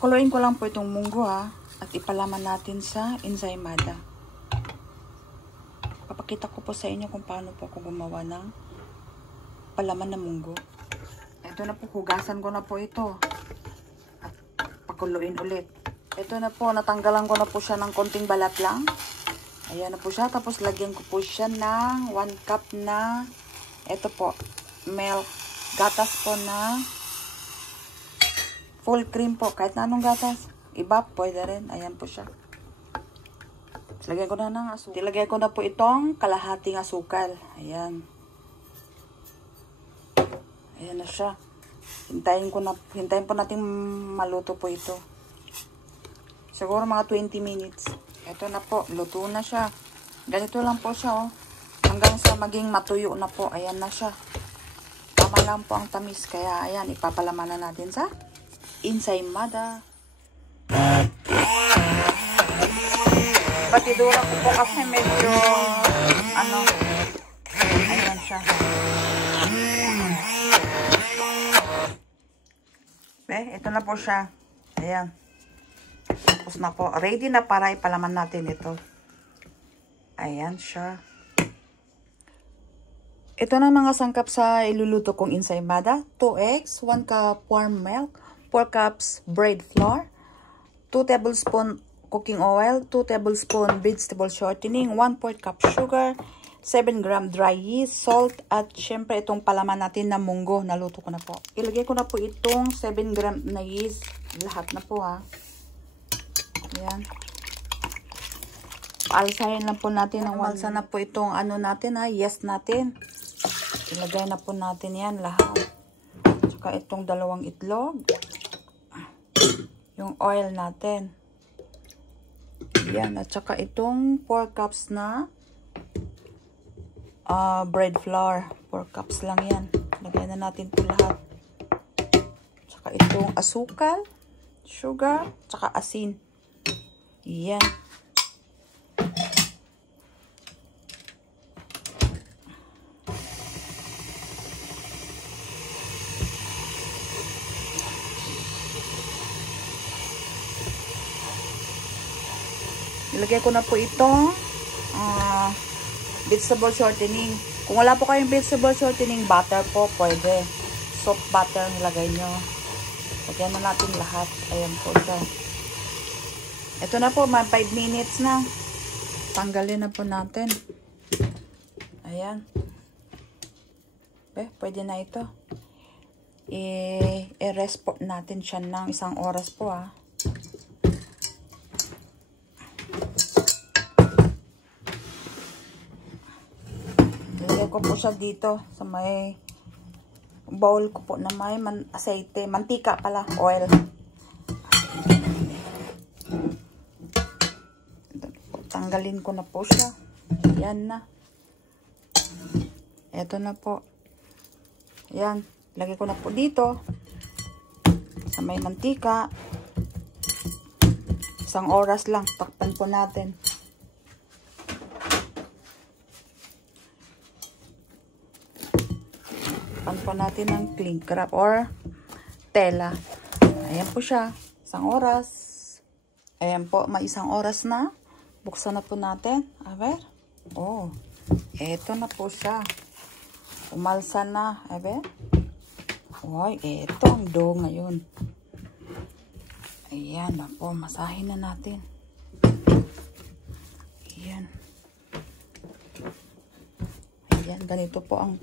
Pakuluin ko lang po itong munggo ha. At ipalaman natin sa ensaymada. Papakita ko po sa inyo kung paano po ako gumawa ng palaman ng munggo. Ito na po, hugasan ko na po ito. At pakuluin ulit. Ito na po, natanggalan ko na po siya ng konting balat lang. Ayan na po siya. Tapos lagyan ko po siya ng 1 cup na ito po, milk. Gatas po na full cream po. Kahit na anong gatas. Iba, pwede rin. Ayan po siya. Lagyan ko na ng asukal. Tilagay ko na po itong kalahating asukal. Ayan. Ayan na siya. Hintayin po natin maluto po ito. Siguro mga 20 minutes. Ito na po. Luto na siya. Ganito lang po siya, oh. Hanggang sa maging matuyo na po. Ayan na siya. Tama lang po ang tamis. Kaya, ayan. Ipapalaman na natin sa ensaymada. Batidura ko po kasi medyo ayan siya. Ito na po siya. Ayan. Tapos na po. Ready na para ipalaman natin ito. Ayan siya. Ito na mga sangkap sa iluluto kong ensaymada. 2 eggs, 1 cup warm milk, 4 cups bread flour, 2 tablespoon cooking oil, 2 tablespoon vegetable shortening, 1/4 cup sugar, 7 gram dry yeast, salt, at syempre itong palaman natin na munggo. Naluto ko na po. Ilagay ko na po itong 7 gram na yeast. Lahat na po ha. Ayan. Paalsahin lang po natin ng walsa na po itong natin ha. Yes natin. Ilagay na po natin yan lahat. Tsaka itong 2 itlog. Yung oil natin. Yan. At saka itong 4 cups na bread flour. 4 cups lang yan. Lagay na natin po lahat. Tsaka itong asukal, sugar, tsaka asin. Yan. Ilagay ko na po itong vegetable shortening. Kung wala po kayong vegetable shortening, butter po, pwede. Soft butter nilagay nyo. Lagyan na natin lahat. Ayan po siya. Ito na po, 5 minutes na. Tanggalin na po natin. Ayan. Pwede na ito. I-rest po natin siya ng 1 oras po ha. Ko po siya dito sa may bowl ko po na may aceite, mantika pala, oil. Tanggalin ko na po siya. Yan na. Ito na po. Yan. Lagay ko na po dito sa may mantika. 1 oras lang. Takpan po natin. Po natin ng cling wrap or tela. Ayan po siya. 1 oras. Ayan po. May 1 oras na. Buksan na po natin. A ver. Oh. Eto na po siya. Umalsa na. A ver. Uy, eto ang dough ngayon. Ayan na po. Masahin na natin. Ayan. Ayan. Ganito po ang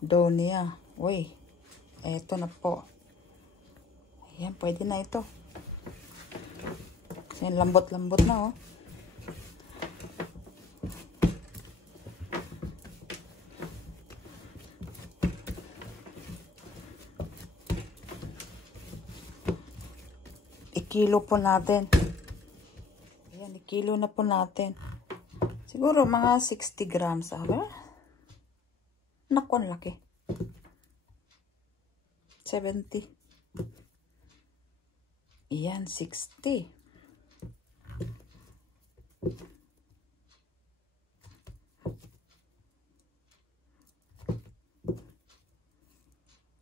dough niya. Uy, eto na po. Ayan, pwede na ito. Kasi lambot-lambot na, oh. Ikilo po natin. Ayan, ikilo na po natin. Siguro mga 60 grams, ah. Naku, ang laki. 70. Ayan, 60.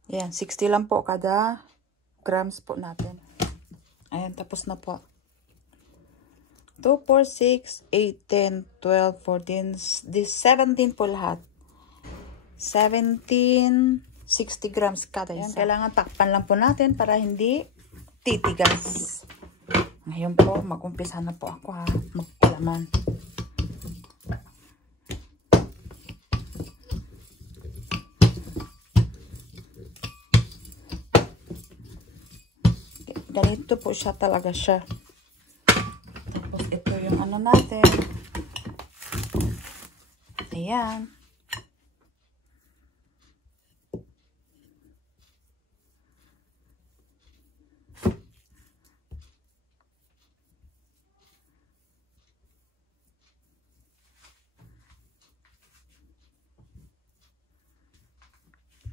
Ayan, 60 lang po kada grams po natin. Ayan. Ayan, tapos na po. 2, 4, 6, 8, 10, 12, 14, this 17 po lahat. 17, 60 grams kada isa. Kailangan takpan lang po natin para hindi titigas. Ngayon po, mag-umpisa na po ako ha, magpalaman. Ganito po siya talaga siya. Tapos ito yung ano natin. Ayan.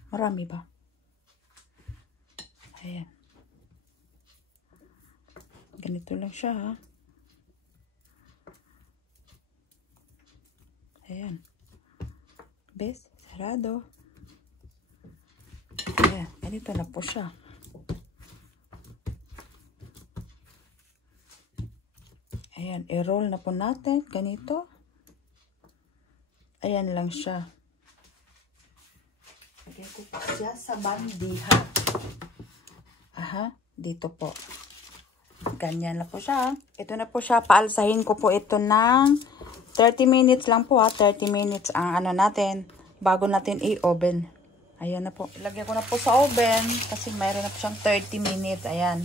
Marami ba? Ayan. Ganito lang siya ha. Ayan. Bes, sarado. Ayan, ganito na po siya. Ayan, i-roll na po natin. Ganito. Ayan lang siya. Lagyan ko po siya sa bandiha. Aha, dito po. Ganyan na po siya. Ito na po siya. Paalsahin ko po ito ng 30 minutes lang po ha. 30 minutes ang ano natin. Bago natin i-oven. Ayan na po. Ilagyan ko na po sa oven. Kasi mayroon na po siyang 30 minutes. Ayan.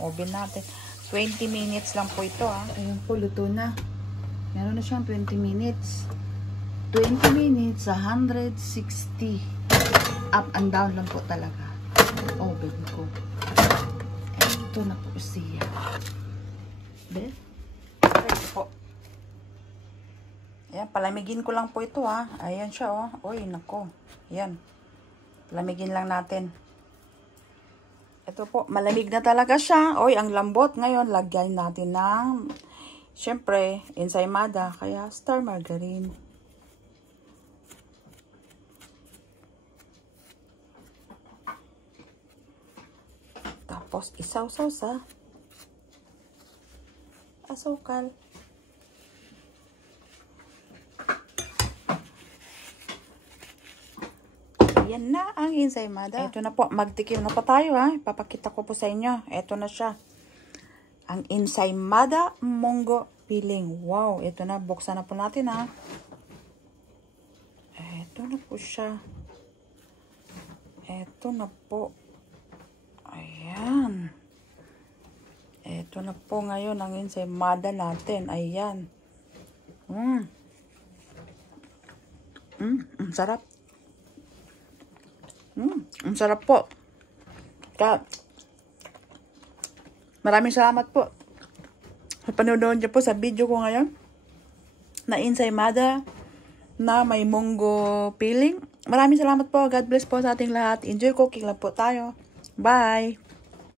Oven natin. 20 minutes lang po ito ha. Ayan po. Luto na. Meron na siyang 20 minutes. 20 minutes. 160. Up and down lang po talaga. Oven ko. Ito na po siya. Be? Ready po. Ayan, palamigin ko lang po ito ha. Ayan siya oh. Uy, nako. Ayan. Palamigin lang natin. Ito po, malamig na talaga siya. Uy, ang lambot. Ngayon, lagyan natin ng, syempre, ensaymada. Kaya, star margarine. Tapos, isaw-saw sa asukal. Yan na ang ensaymada. Ito na po, magtikim na po tayo ha. Ipapakita ko po sa inyo. Ito na siya. Ang ensaymada munggo piling. Wow, ito na. Buksan na po natin ha. Ito na po siya. Ito na po. Ayan. Ito na po ngayon ang ensaymada natin. Ayan. Sarap. Ang sarap po. Maraming salamat po sa panonood niyo po sa video ko ngayon na ensaymada na may munggo piling. Maraming salamat po. God bless po sa ating lahat. Enjoy cooking lang po tayo. Bye!